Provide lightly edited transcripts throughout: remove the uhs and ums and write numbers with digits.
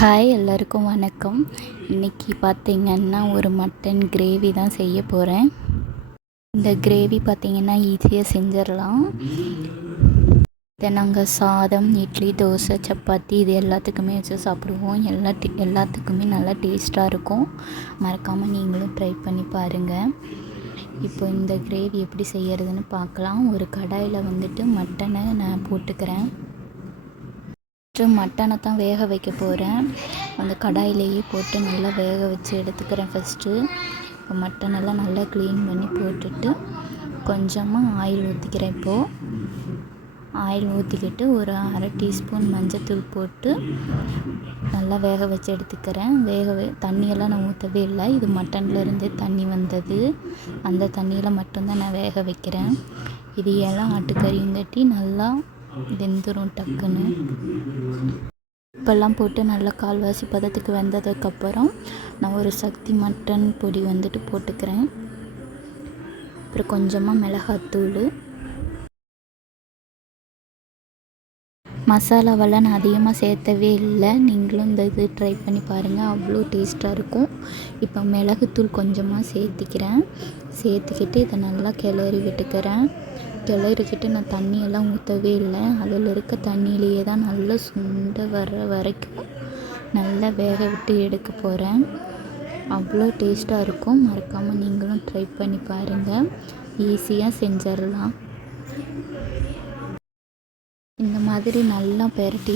Hi எல்லாருக்கும் வணக்கம். இன்றைக்கி பார்த்திங்கன்னா ஒரு மட்டன் கிரேவி தான் செய்ய போகிறேன். இந்த கிரேவி பார்த்திங்கன்னா ஈஸியாக செஞ்சிடலாம். இதை நாங்கள் சாதம், இட்லி, தோசை, சப்பாத்தி இது எல்லாத்துக்குமே வச்சு சாப்பிடுவோம். எல்லாத்துக்குமே நல்லா டேஸ்ட்டாக இருக்கும். மறக்காமல் நீங்களும் ட்ரை பண்ணி பாருங்கள். இப்போ இந்த கிரேவி எப்படி செய்கிறதுன்னு பார்க்கலாம். ஒரு கடாயில் வந்துட்டு மட்டனை நான் போட்டுக்கிறேன். மட்டனை தான் வேக வைக்க போகிறேன். அந்த கடாயிலேயே போட்டு நல்லா வேக வச்சு எடுத்துக்கிறேன் ஃபஸ்ட்டு. இப்போ மட்டனெல்லாம் நல்லா க்ளீன் பண்ணி போட்டுட்டு கொஞ்சமாக ஆயில் ஊற்றிக்கிறேன். இப்போது ஆயில் ஊற்றிக்கிட்டு ஒரு அரை டீஸ்பூன் மஞ்சத்தூள் போட்டு நல்லா வேக வச்சு எடுத்துக்கிறேன். தண்ணியெல்லாம் நான் ஊற்றவே இல்லை. இது மட்டன்லேருந்தே தண்ணி வந்தது. அந்த தண்ணியில் மட்டும்தான் நான் வேக வைக்கிறேன். இது எல்லாம் ஆட்டுக்கறியும் கட்டி நல்லா வெந்துடும் டக்குன்னு. உப்பெல்லாம் போட்டு நல்லா கால்வாசி பதத்துக்கு வெந்ததுக்கப்புறம் நான் ஒரு சக்தி மட்டன் பொடி வந்துட்டு போட்டுக்கிறேன். அப்புறம் கொஞ்சமாக மிளகாத்தூள், மசாலாவெல்லாம் நான் அதிகமாக சேர்த்தவே இல்லை. நீங்களும் இந்த இது ட்ரை பண்ணி பாருங்கள், அவ்வளோ டேஸ்ட்டாக இருக்கும். இப்போ மிளகுத்தூள் கொஞ்சமாக சேர்த்துக்கிட்டு இதை நல்லா கிளறிக்கிட்டு நான் தண்ணியெல்லாம் ஊற்றவே இல்லை. அதில் இருக்க தண்ணியிலேயே தான் நல்லா சுண்ட வர வரைக்கும் நல்லா வேக விட்டு எடுக்க போகிறேன். அவ்வளோ டேஸ்ட்டாக இருக்கும். மறக்காமல் நீங்களும் ட்ரை பண்ணி பாருங்கள், ஈஸியாக செஞ்சிடலாம். இந்த மாதிரி நல்லா பெரட்டி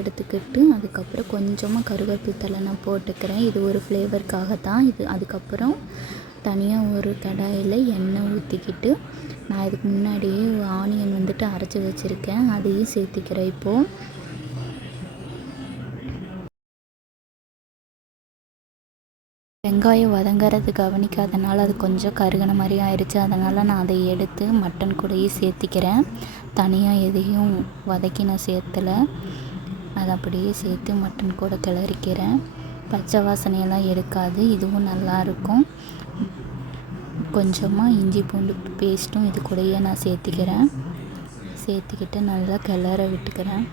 எடுத்துக்கிட்டு அதுக்கப்புறம் கொஞ்சமாக கருவேப்பிலை தழை நான் போட்டுக்கிறேன். இது ஒரு ஃப்ளேவருக்காக தான் இது. அதுக்கப்புறம் தனியாக ஒரு கடாயில் எண்ணெய் ஊற்றிக்கிட்டு நான் இதுக்கு முன்னாடியே ஆனியன் வந்துட்டு அரைச்சி வச்சுருக்கேன், அதையும் சேர்த்திக்கிறேன். இப்போது வெங்காயம் வதங்கிறது கவனிக்காதனால அது கொஞ்சம் கருகின மாதிரி ஆயிடுச்சு. அதனால் நான் அதை எடுத்து மட்டன் கூடயே சேர்த்திக்கிறேன். தனியாக எதையும் வதக்கி நான் சேர்த்தலை. அதை அப்படியே சேர்த்து மட்டன் கூட கிளறிக்கிறேன். பச்சை வாசனையெல்லாம் எடுக்காது, இதுவும் நல்லாயிருக்கும். கொஞ்சமாக இஞ்சி பூண்டு பேஸ்ட்டும் இது கூடயே நான் சேர்த்துக்கிட்டு நல்லா கிளற விட்டுக்கிறேன்.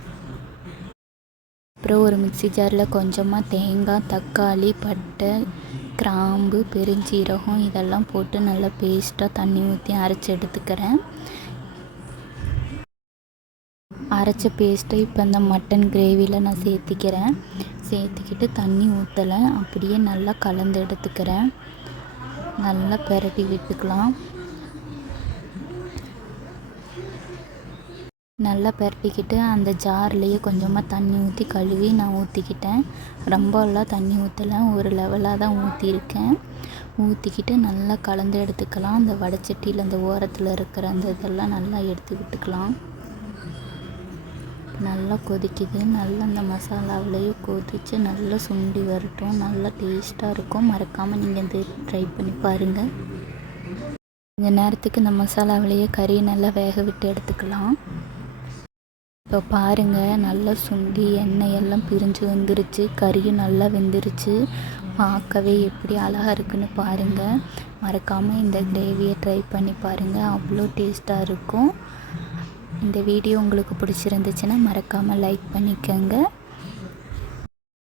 அப்புறம் ஒரு மிக்ஸி ஜாரில் கொஞ்சமாக தேங்காய், தக்காளி, பட்டை, கிராம்பு, பெருஞ்சீரகம் இதெல்லாம் போட்டு நல்லா பேஸ்ட்டாக தண்ணி ஊற்றி அரைச்சி எடுத்துக்கிறேன். அரைச்ச பேஸ்ட்டை இப்போ இந்த மட்டன் கிரேவியில் நான் சேர்த்துக்கிட்டு தண்ணி ஊற்றலை, அப்படியே நல்லா கலந்து எடுத்துக்கிறேன். நல்லா பெரட்டி விட்டுக்கலாம். நல்லா பெரட்டிக்கிட்டு அந்த ஜார்லேயே கொஞ்சமாக தண்ணி ஊற்றி கழுவி நான் ஊற்றிக்கிட்டேன். ரொம்பலாம் தண்ணி ஊற்றலை, ஒரு லெவலாக தான் ஊற்றிக்கிட்டு நல்லா கலந்து எடுத்துக்கலாம். அந்த வடைச்சட்டியில் அந்த ஓரத்தில் இருக்கிற அந்த இதெல்லாம் நல்லா எடுத்து விட்டுக்கலாம். நல்லா கொதிக்குது. நல்லா அந்த மசாலாவிலேயே கொதித்து நல்லா சுண்டி வரட்டும். நல்லா டேஸ்ட்டாக இருக்கும். மறக்காமல் நீங்கள் இந்த ட்ரை பண்ணி பாருங்கள். இந்த நேரத்துக்கு இந்த மசாலாவிலேயே கறியை நல்லா வேக விட்டு எடுத்துக்கலாம். இப்போ பாருங்கள், நல்லா சுண்டி எண்ணெயெல்லாம் பிரிஞ்சு வந்துருச்சு, கறியும் நல்லா வெந்துருச்சு. பார்க்கவே எப்படி அழகாக இருக்குன்னு பாருங்கள். மறக்காமல் இந்த கிரேவியை ட்ரை பண்ணி பாருங்கள், அவ்வளோ டேஸ்ட்டாக இருக்கும். இந்த வீடியோ உங்களுக்கு பிடிச்சிருந்துச்சுன்னா மறக்காமல் லைக் பண்ணிக்கோங்க.